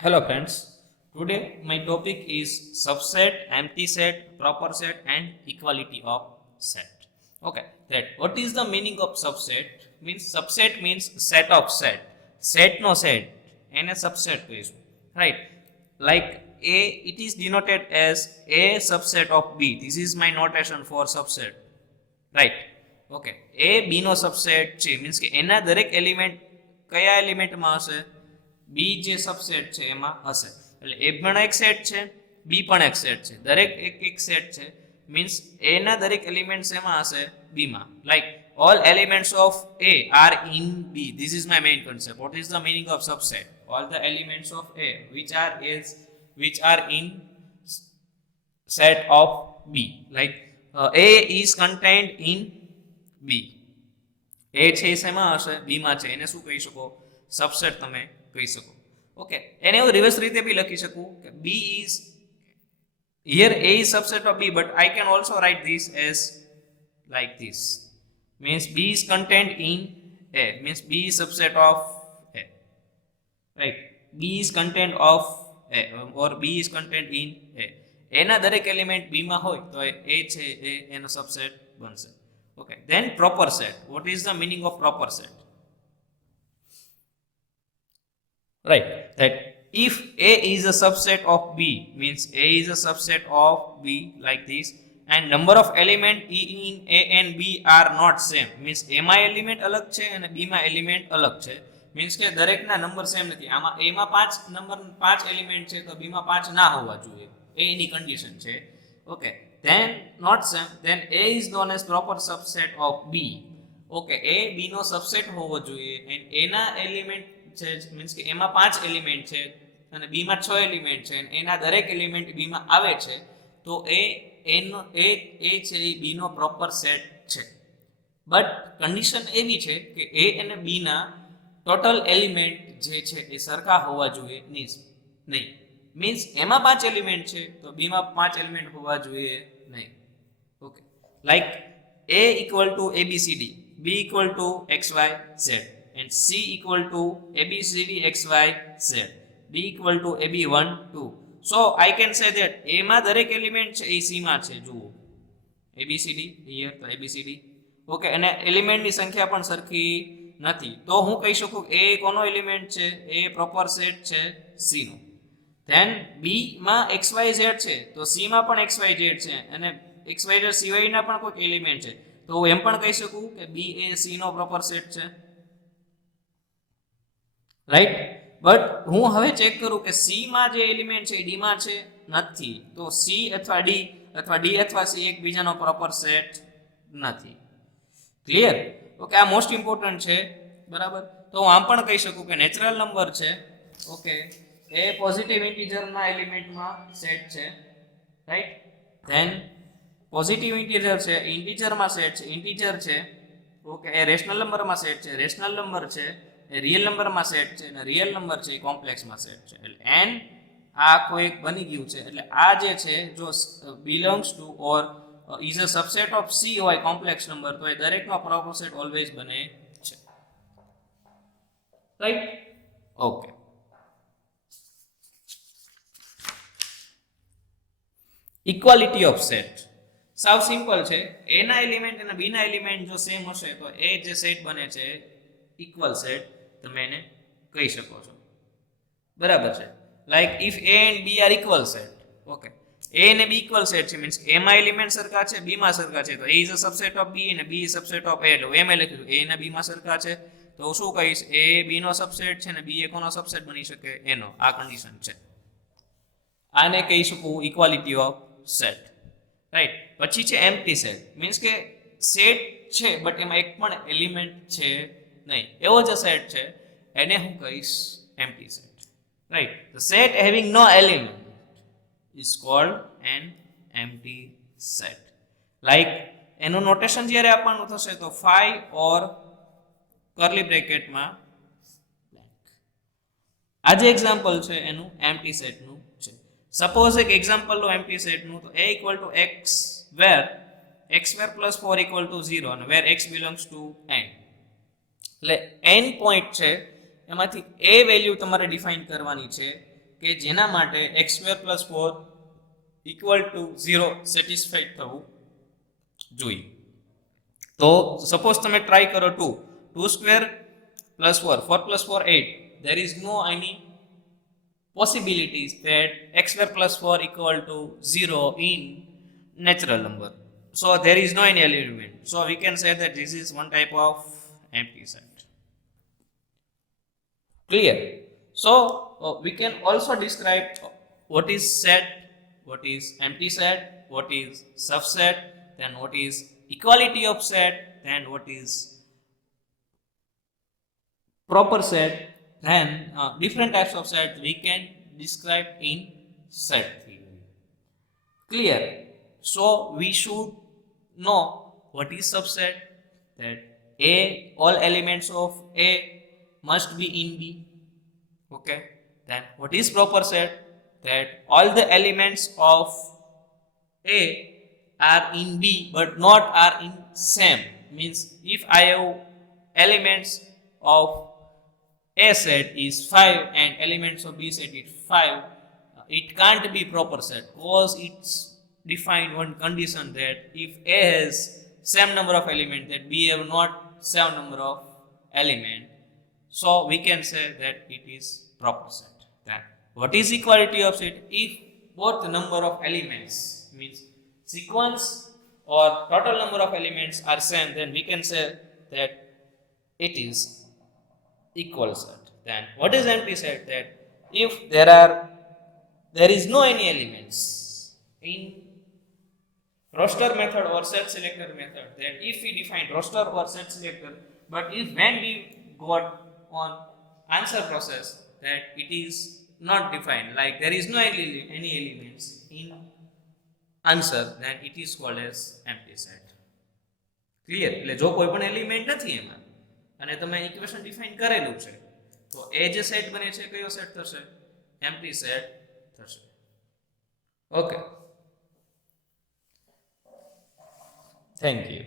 Hello friends, today my topic is subset, empty set, proper set and equality of set. Okay, that what is the meaning of subset? Means subset means set of set. Set no set and a subset કહીશું. Right? Like A, it is denoted as A subset of B. This is my notation for subset. Right? Okay. A B no subset છે means કે એના દરેક element કયા એલિમેન્ટમાં હશે? બી જે subset છે એમાં હશે એટલે એ પણ એક સેટ છે બી પણ એક સેટ છે દરેક એક એક સેટ છે મીન્સ એ ના દરેક એલિમેન્ટ્સ એમાં હશે બી માં like all elements of A are in B. This is my main concept. What is the meaning of subset? All the elements of A which are in set of B. Like A is contained in B. A છે એ શેમાં હશે બી માં છે એને શું કહી શકો subset તમે કહી શકો ઓકે એને હું રિવર્સ રીતે બી લખી શકું કે B is here A is subset of B but I can also write this as like this means B is contained in A means B is subset of A right B is contained of A or B is contained in A એના દરેક element બી માં હોય તો એ છે એ એનો subset બનશે okay then proper set. What is the meaning of proper set? Right, that if A is a subset of B means A is a subset of B like this and number of element in A and B are not same means A માં element અલગ છે અને B માં element અલગ છે means કે દરેકના number same નથી આમાં A માં 5 એલિમેન્ટ છે તો B માં 5 ના હોવા જોઈએ એ એની કન્ડિશન છે okay then not same then A is known as proper subset of B okay A B નો સબસેટ હોવો જોઈએ and A ના એલિમેન્ટ છે મીન્સ કે એમાં 5 એલિમેન્ટ છે અને બી માં 6 એલિમેન્ટ છે અને એના દરેક એલિમેન્ટ બી માં આવે છે તો એ એનો એ છે એ બી નો પ્રોપર સેટ છે બટ કન્ડિશન એવી છે કે એ અને બી ના ટોટલ એલિમેન્ટ જે છે એ સરખા હોવા જોઈએ નહીં મીન્સ એમાં 5 એલિમેન્ટ છે તો બી માં 5 એલિમેન્ટ હોવા જોઈએ નહીં okay like A equal to ABCD B equal to XYZ and C equal to ABCD XYZ B equal to AB1 2 so I can say that A માં દરેક એલિમેન્ટ છે એ C માં છે જુઓ ABCD here તો ABCD ઓકે અને એલિમેન્ટની સંખ્યા પણ સરખી નથી તો હું કહી શકું A કોનો એલિમેન્ટ છે એ પ્રોપર સેટ છે C નો then B માં XYZ છે તો C માં પણ XYZ છે અને XYZ સિવાયના પણ કોઈ એલિમેન્ટ છે તો હું એમ પણ કહી શકું કે B એ C નો પ્રોપર સેટ છે રાઈટ બટ હું હવે ચેક કરું કે C માં જે એલિમેન્ટ છે D માં છે નથી તો C અથવા D અથવા C એકબીજાનો પ્રોપર સેટ નથી ક્લિયર ઓકે આ મોસ્ટ ઇમ્પોર્ટન્ટ છે બરાબર તો હું આમ પણ કહી શકું કે નેચરલ નંબર છે ઓકે એ પોઝિટિવ ઇન્ટીજરના એલિમેન્ટમાં સેટ છે રાઈટ ધેન પોઝિટિવ ઇન્ટીજર છે ઇન્ટીજરમાં સેટ છે ઇન્ટીજર છે ઓકે એ રેશનલ નંબરમાં સેટ છે રેશનલ નંબર છે એ રિયલ નંબરમાં સેટ છે અને રિયલ નંબર છે એ કોમ્પ્લેક્સમાં સેટ છે એટલે n આ આખું એક બની ગયું છે એટલે આ જે છે જો belongs to or is a subset of C હોય કોમ્પ્લેક્સ નંબર તો એ દરેકનો પ્રોપર સેટ ઓલવેઝ બને છે right okay equality of set સાવ સિમ્પલ છે A ના એલિમેન્ટ અને B ના એલિમેન્ટ જો સેમ હશે તો એ જે સેટ બને છે ઇક્વલ સેટ તમે એને કહી શકો છો બરાબર છે like if A and B are equal set okay A અને B ઇક્વલ સેટ છે મીન્સ A માં એલિમેન્ટ સરખા છે B માં સરખા છે તો A is a subset of B અને B is subset of A એટલે એમ લખ્યું A અને B માં સરખા છે તો શું કહીશ A B નો સબસેટ છે અને B એ કોનો સબસેટ બની શકે એનો આ કન્ડિશન છે આને કહી શકું ઇક્વાલિટી ઓફ સેટ રાઈટ પછી છે એમ્પ્ટી સેટ મીન્સ કે સેટ છે બટ એમાં એક પણ એલિમેન્ટ છે નહીં એવો જ સેટ છે એને હું કહીશ empty set right the set having no element is called an empty set like એનું નોટેશન જ્યારે આપવાનું થશે તો 5 ઓર કર્લી બ્રેકેટમાં આ જે એક્ઝામ્પલ છે એનું એમ્પ્ટી સેટનું છે સપોઝ એક એક્ઝામ્પલ લો એમ્પ્ટી સેટનું તો A equal to x where x square plus 4 equal to 0 અને where x belongs to n એટલે n પોઈન્ટ છે એમાંથી A વેલ્યુ તમારે ડિફાઇન કરવાની છે કે જેના માટે x² + 4 = 0 સેટિસ્ફાઈડ થવું જોઈએ. તો સપોઝ તમે ટ્રાય કરો 2² + 4 4 + 4 8. There is no any possibilities that x² + 4 = 0 in natural number. So there is no any element. So we can say that this is one type of empty set. Clear? So we can also describe what is set, what is empty set, what is subset, then what is equality of set, then what is proper set, then different types of set we can describe in set theory. Clear? So we should know what is subset, that all elements of A must be in B. Okay. Then what is proper set, that all the elements of A are in B but not are in same. Means if I have elements of A set is 5 and elements of B set is 5, it can't be proper set because it's defined one condition that if A has same number of elements, that B have not same number of element. So we can say that it is proper set. Then what is equality of set? If both the number of elements, means sequence or total number of elements are same, then we can say that it is equal set. Then what is empty set? That if there is no any elements in roster method or set selector method, that if we define roster or set selector, but if when we got on answer process that it is not defined, like there is no any elements in answer, then it is called as empty set. Clear? એટલે જો કોઈ પણ element નથી એમાં અને તમે equation define કરેલું છે, તો એ જે સેટ બને છે કયો સેટ થશે? એમ્પ્ટી સેટ થશે. Okay, thank you.